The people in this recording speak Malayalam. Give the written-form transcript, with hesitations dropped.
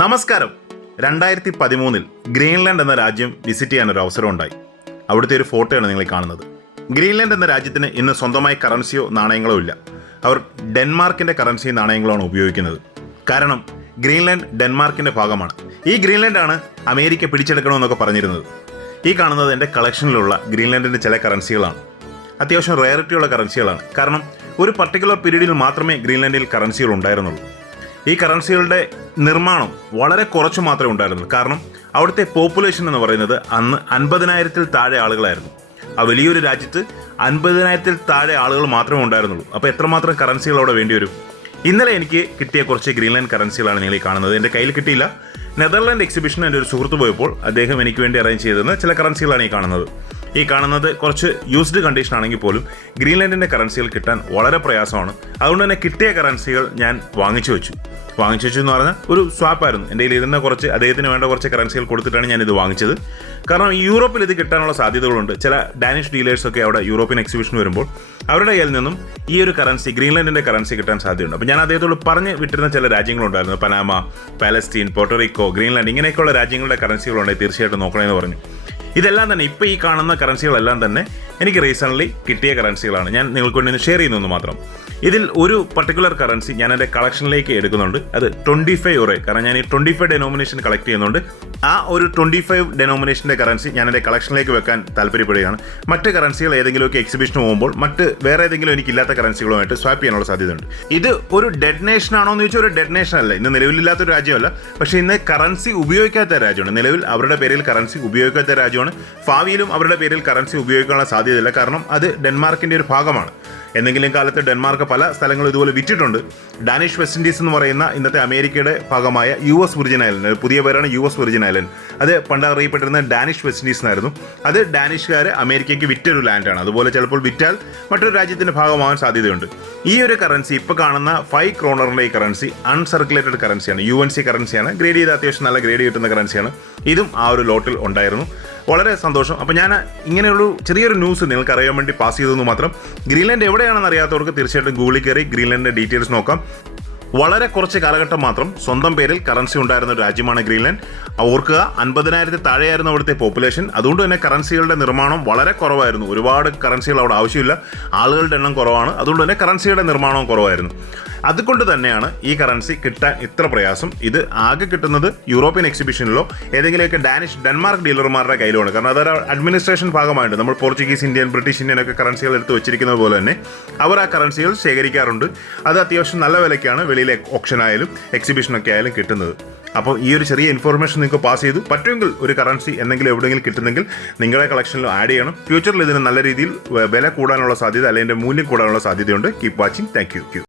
നമസ്കാരം. 2013 ഗ്രീൻലാൻഡ് എന്ന രാജ്യം വിസിറ്റ് ചെയ്യാനൊരു അവസരം ഉണ്ടായി. അവിടുത്തെ ഒരു ഫോട്ടോയാണ് നിങ്ങൾ കാണുന്നത്. ഗ്രീൻലാൻഡ് എന്ന രാജ്യത്തിന് ഇന്ന് സ്വന്തമായി കറൻസിയോ നാണയങ്ങളോ ഇല്ല. അവർ ഡെൻമാർക്കിൻ്റെ കറൻസി നാണയങ്ങളാണ് ഉപയോഗിക്കുന്നത്. കാരണം ഗ്രീൻലാൻഡ് ഡെൻമാർക്കിൻ്റെ ഭാഗമാണ്. ഈ ഗ്രീൻലാൻഡാണ് അമേരിക്ക പിടിച്ചെടുക്കണമെന്നൊക്കെ പറഞ്ഞിരുന്നത്. ഈ കാണുന്നത് എൻ്റെ കളക്ഷനിലുള്ള ഗ്രീൻലാൻഡിൻ്റെ ചില കറൻസികളാണ്. അത്യാവശ്യം റയറിറ്റിയുള്ള കറൻസികളാണ്. കാരണം ഒരു പർട്ടിക്കുലർ പീരീഡിൽ മാത്രമേ ഗ്രീൻലാൻഡിൽ കറൻസികൾ ഉണ്ടായിരുന്നുള്ളൂ. ഈ കറൻസികളുടെ നിർമ്മാണം വളരെ കുറച്ച് മാത്രമേ ഉണ്ടായിരുന്നുള്ളൂ. കാരണം അവിടുത്തെ പോപ്പുലേഷൻ എന്ന് പറയുന്നത് അന്ന് 50,000-ൽ താഴെ ആളുകളായിരുന്നു. ആ വലിയൊരു രാജ്യത്ത് 50,000-ൽ താഴെ ആളുകൾ മാത്രമേ ഉണ്ടായിരുന്നുള്ളൂ. അപ്പോൾ എത്രമാത്രം കറൻസികൾ അവിടെ വേണ്ടി വരും? ഇന്നലെ എനിക്ക് കിട്ടിയ കുറച്ച് ഗ്രീൻലാൻഡ് കറൻസികളാണ് നിങ്ങൾ ഈ കാണുന്നത്. എൻ്റെ കയ്യിൽ കിട്ടിയില്ല. നെതർലാൻഡ് എക്സിബിഷൻ എൻ്റെ ഒരു സുഹൃത്ത് പോയപ്പോൾ അദ്ദേഹം എനിക്ക് വേണ്ടി അറേഞ്ച് ചെയ്തിരുന്ന ചില കറൻസികളാണ് ഈ കാണുന്നത്. കുറച്ച് യൂസ്ഡ് കണ്ടീഷൻ ആണെങ്കിൽ പോലും ഗ്രീൻലാൻഡിൻ്റെ കറൻസികൾ കിട്ടാൻ വളരെ പ്രയാസമാണ്. അതുകൊണ്ട് തന്നെ കിട്ടിയ കറൻസികൾ ഞാൻ വാങ്ങിച്ചു വെച്ചു എന്ന് പറഞ്ഞാൽ ഒരു സ്വാപ്പായിരുന്നു. എൻ്റെ കയ്യിൽ ഇരുന്ന കുറച്ച് അദ്ദേഹത്തിന് വേണ്ട കുറച്ച് കറൻസികൾ കൊടുത്തിട്ടാണ് ഞാനിത് വാങ്ങിച്ചത്. കാരണം യൂറോപ്പിൽ ഇത് കിട്ടാനുള്ള സാധ്യതകളുണ്ട്. ചില ഡാനിഷ് ഡീലേഴ്സൊക്കെ അവിടെ യൂറോപ്യൻ എക്സിബിഷൻ വരുമ്പോൾ അവരുടെ കയ്യിൽ നിന്നും ഈ ഒരു കറൻസി ഗ്രീൻലാൻഡിൻ്റെ കറൻസി കിട്ടാൻ സാധ്യതയുണ്ട്. അപ്പോൾ ഞാൻ അദ്ദേഹത്തോട് പറഞ്ഞ് വിട്ടിരുന്ന ചില രാജ്യങ്ങളുണ്ടായിരുന്നു. പനാമ, പാലസ്തീൻ, പോർട്ടോറിക്കോ, ഗ്രീൻലാൻഡ് ഇങ്ങനെയൊക്കെയുള്ള രാജ്യങ്ങളുടെ കറൻസികളുണ്ടെങ്കിൽ തീർച്ചയായിട്ടും നോക്കണമെന്ന് പറഞ്ഞു. ഇതെല്ലാം തന്നെ ഇപ്പോൾ ഈ കാണുന്ന കറൻസികളെല്ലാം തന്നെ എനിക്ക് റീസെൻ്റ്ലി കിട്ടിയ കറൻസികളാണ്. ഞാൻ നിങ്ങൾക്ക് വേണ്ടി ഷെയർ ചെയ്യുന്നു മാത്രം. ഇതിൽ ഒരു പർട്ടിക്കുലർ കറൻസി ഞാൻ എൻ്റെ കളക്ഷനിലേക്ക് എടുക്കുന്നുണ്ട്. അത് 25 യൂറോ. കാരണം ഞാൻ ഈ 25 ഡെനോമിനേഷൻ കളക്ട് ചെയ്യുന്നുണ്ട്. ആ ഒരു 25 ഡെനോമിനേഷൻ്റെ കറൻസി ഞാൻ എൻ്റെ കളക്ഷനിലേക്ക് വെക്കാൻ താല്പര്യപ്പെടുകയാണ്. മറ്റ് കറൻസികൾ ഏതെങ്കിലുമൊക്കെ എക്സിബിഷന് പോകുമ്പോൾ മറ്റ് വേറെ ഏതെങ്കിലും എനിക്കില്ലാത്ത കറൻസികളുമായിട്ട് സ്വാപ്പ് ചെയ്യാനുള്ള സാധ്യതയുണ്ട്. ഇത് ഒരു ഡെഡ് നേഷൻ ആണോ എന്ന് ചോദിച്ചാൽ ഒരു ഡെഡ് നേഷൻ അല്ല. ഇന്ന് നിലവിലില്ലാത്തൊരു രാജ്യമല്ല. പക്ഷേ ഇന്ന് കറൻസി ഉപയോഗിക്കാത്ത രാജ്യമാണ്. നിലവിൽ അവരുടെ പേരിൽ കറൻസി ഉപയോഗിക്കാത്ത രാജ്യമാണ്. ഭാവിയിലും അവരുടെ പേരിൽ കറൻസി ഉപയോഗിക്കാനുള്ള സാധ്യതയില്ല. കാരണം അത് ഡെൻമാർക്കിൻ്റെ ഒരു ഭാഗമാണ്. എന്തെങ്കിലും കാലത്ത് ഡെൻമാർക്ക് പല സ്ഥലങ്ങളും ഇതുപോലെ വിറ്റിട്ടുണ്ട്. ഡാനിഷ് വെസ്റ്റ് ഇൻഡീസ് എന്ന് പറയുന്ന ഇന്നത്തെ അമേരിക്കയുടെ ഭാഗമായ US വിർജിൻ ഐലൻഡ്, പുതിയ പേരാണ് US വിർജിൻ ഐലൻഡ്. അത് പണ്ട് അറിയപ്പെട്ടിരുന്ന ഡാനിഷ് വെസ്റ്റ് ഇൻഡീസ് എന്നായിരുന്നു. അത് ഡാനിഷ്കാർ അമേരിക്കയ്ക്ക് വിറ്റൊരു ലാൻഡാണ്. അതുപോലെ ചിലപ്പോൾ വിറ്റാൽ മറ്റൊരു രാജ്യത്തിൻ്റെ ഭാഗമാകാൻ സാധ്യതയുണ്ട്. ഈ ഒരു കറൻസി ഇപ്പോൾ കാണുന്ന 5 ക്രോണറിൻ്റെ ഈ കറൻസി അൺസർക്കുലേറ്റഡ് കറൻസിയാണ്. UNC കറൻസിയാണ്. ഗ്രേഡ് ചെയ്ത് അത്യാവശ്യം നല്ല ഗ്രേഡ് കിട്ടുന്ന കറൻസിയാണ്. ഇതും ആ ഒരു ലോട്ടിൽ ഉണ്ടായിരുന്നു. വളരെ സന്തോഷം. അപ്പോൾ ഞാൻ ഇങ്ങനെയുള്ള ചെറിയൊരു ന്യൂസ് നിങ്ങൾക്ക് അറിയാൻ വേണ്ടി പാസ് ചെയ്തെന്ന് മാത്രം. ഗ്രീൻലാൻഡ് എവിടെയാണെന്ന് അറിയാത്തവർക്ക് തീർച്ചയായിട്ടും ഗൂഗിളിൽ കയറി ഗ്രീൻലാൻഡിൻ്റെ ഡീറ്റെയിൽസ് നോക്കാം. വളരെ കുറച്ച് കാലഘട്ടം മാത്രം സ്വന്തം പേരിൽ കറൻസി ഉണ്ടായിരുന്ന ഒരു രാജ്യമാണ് ഗ്രീൻലാൻഡ്. ഓർക്കുക, 50,000-ൽ താഴെയായിരുന്നു അവിടുത്തെ പോപ്പുലേഷൻ. അതുകൊണ്ട് തന്നെ കറൻസികളുടെ നിർമ്മാണം വളരെ കുറവായിരുന്നു. ഒരുപാട് കറൻസികൾ അവിടെ ആവശ്യമില്ല. ആളുകളുടെ എണ്ണം കുറവാണ്. അതുകൊണ്ട് തന്നെ കറൻസിയുടെ നിർമ്മാണവും കുറവായിരുന്നു. അതുകൊണ്ട് തന്നെയാണ് ഈ കറൻസി കിട്ടാൻ ഇത്ര പ്രയാസം. ഇത് ആകെ കിട്ടുന്നത് യൂറോപ്യൻ എക്സിബിഷനിലോ ഏതെങ്കിലുമൊക്കെ ഡെൻമാർക്ക് ഡീലർമാരുടെ കയ്യിലുമാണ്. കാരണം അതൊരു അഡ്മിനിസ്ട്രേഷൻ ഭാഗമായിട്ട് നമ്മൾ പോർച്ചുഗീസ് ഇന്ത്യൻ, ബ്രിട്ടീഷ് ഇന്ത്യൻ ഒക്കെ കറൻസികൾ എടുത്ത് വെച്ചിരിക്കുന്നത് പോലെ തന്നെ അവർ ആ കറൻസികൾ ശേഖരിക്കാറുണ്ട്. അത് അത്യാവശ്യം നല്ല വിലയ്ക്കാണ് വെളിയിലെ ഓപ്ഷനായാലും എക്സിബിഷനൊക്കെ ആയാലും കിട്ടുന്നത്. അപ്പോൾ ഈ ഒരു ചെറിയ ഇൻഫർമേഷൻ നിങ്ങൾക്ക് പാസ് ചെയ്തു. പറ്റുമെങ്കിൽ ഒരു കറൻസി എന്തെങ്കിലും എവിടെയെങ്കിലും കിട്ടുന്നെങ്കിൽ നിങ്ങളുടെ കളക്ഷനിൽ ആഡ് ചെയ്യണം. ഫ്യൂച്ചറിൽ ഇതിന് നല്ല രീതിയിൽ വില കൂടാനുള്ള സാധ്യത അല്ലെങ്കിൽ മൂല്യം കൂടാനുള്ള സാധ്യതയുണ്ട്. Keep watching. Thank you.